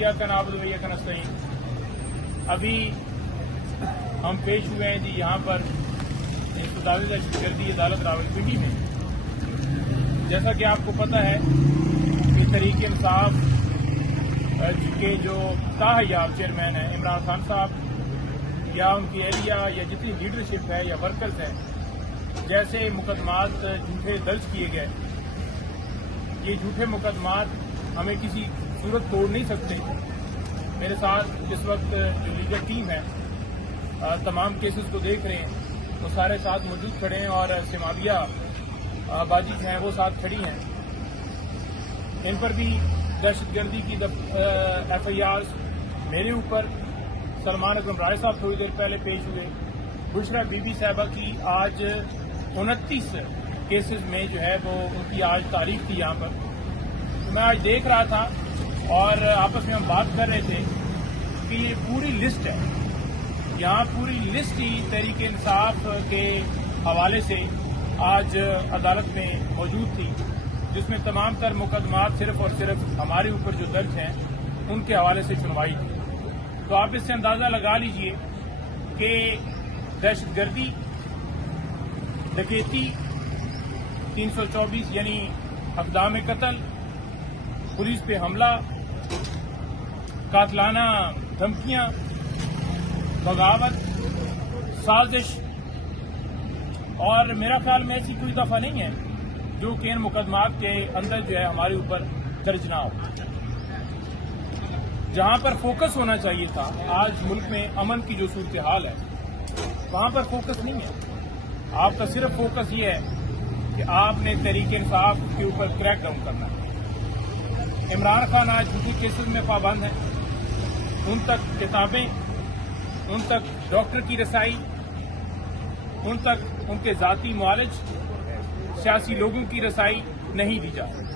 इय्याका नअबुदु व इय्याका नस्तईन। अभी हम पेश हुए हैं जी यहाँ पर इंसदाद दहशतगर्दी अदालत रावलपिंडी में। जैसा कि आपको पता है कि तहरीक इंसाफ के जो ताहयाब चेयरमैन हैं इमरान खान साहब या उनकी एरिया या जितनी लीडरशिप है या वर्कर्स हैं, जैसे मुकदमात झूठे दर्ज किए गए, ये झूठे मुकदमात हमें किसी सूरत तोड़ नहीं सकते। मेरे साथ इस वक्त जो लीगल टीम है तमाम केसेस को देख रहे हैं, वो सारे साथ मौजूद खड़े हैं और सिमाविया बाजी हैं वो साथ खड़ी हैं। इन पर भी दहशतगर्दी की FIRs मेरे ऊपर, सलमान अकरम राय साहब थोड़ी देर पहले पेश हुए, बुशरा बीबी साहबा की आज 29 केसेस में जो है वो उनकी आज तारीख थी यहाँ पर। तो मैं आज देख रहा था और आपस में हम बात कर रहे थे कि ये पूरी लिस्ट है, यहाँ पूरी लिस्ट ही तहरीक इंसाफ के हवाले से आज अदालत में मौजूद थी, जिसमें तमाम तर मुकदमात सिर्फ और सिर्फ हमारे ऊपर जो दर्ज हैं उनके हवाले से सुनवाई थी। तो आप इससे अंदाजा लगा लीजिए कि दहशतगर्दी, डकैती, 324 यानी अक़दाम कत्ल, पुलिस पे हमला, कातलाना धमकियां, बगावत, साजिश, और मेरा ख्याल में ऐसी कोई दफा नहीं है जो कि इन मुकदमात के अंदर जो है हमारे ऊपर दर्ज ना हो। जहां पर फोकस होना चाहिए था, आज मुल्क में अमन की जो सूरत हाल है वहां पर फोकस नहीं है। आपका सिर्फ फोकस ये है कि आपने तहरीक इंसाफ के ऊपर क्रैक डाउन करना है। इमरान खान आज झूठी केसेस में पाबंद है, उन तक किताबें, उन तक डॉक्टर की रसाई, उन तक उनके जाती मुआलिज, सियासी लोगों की रसाई नहीं दी जा सकती।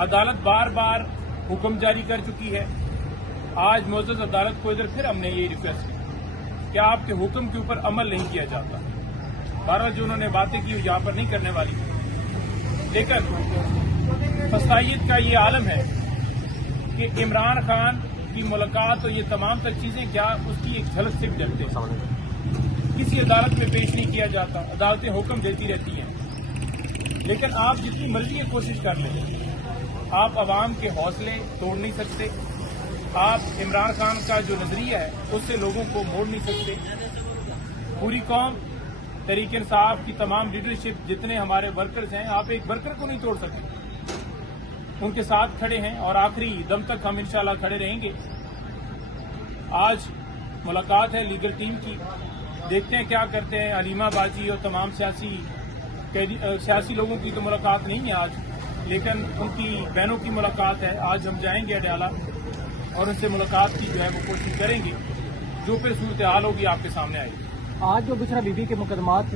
अदालत बार बार हुक्म जारी कर चुकी है। आज मुअज़्ज़ज़ अदालत को इधर फिर हमने ये रिक्वेस्ट की कि आपके हुक्म के ऊपर अमल नहीं किया जाता। बहरहाल जो उन्होंने बातें की यहाँ पर नहीं करने वाली, लेकिन फसाइयत का ये आलम है कि इमरान खान की मुलाकात और ये तमाम तक चीजें क्या उसकी एक झलक से गुजरते हैं, किसी अदालत में पेश नहीं किया जाता। अदालतें हुक्म देती रहती हैं, लेकिन आप जितनी मर्जी की कोशिश कर लें, आप अवाम के हौसले तोड़ नहीं सकते। आप इमरान खान का जो नजरिया है उससे लोगों को मोड़ नहीं सकते। पूरी कौम, तहरीक इंसाफ की तमाम लीडरशिप, जितने हमारे वर्कर्स हैं, आप एक वर्कर को नहीं तोड़ सकते। उनके साथ खड़े हैं और आखिरी दम तक हम इंशाल्लाह खड़े रहेंगे। आज मुलाकात है लीगल टीम की, देखते हैं क्या करते हैं। अलीमा बाजी और तमाम सियासी लोगों की तो मुलाकात नहीं है आज, लेकिन उनकी बहनों की मुलाकात है। आज हम जाएंगे अडयाला और उनसे मुलाकात की जो है वो कोशिश करेंगे, जो फिर सूरत हाल होगी आपके सामने आएगी। आज जो बुशरा बीबी के मुकदमात थे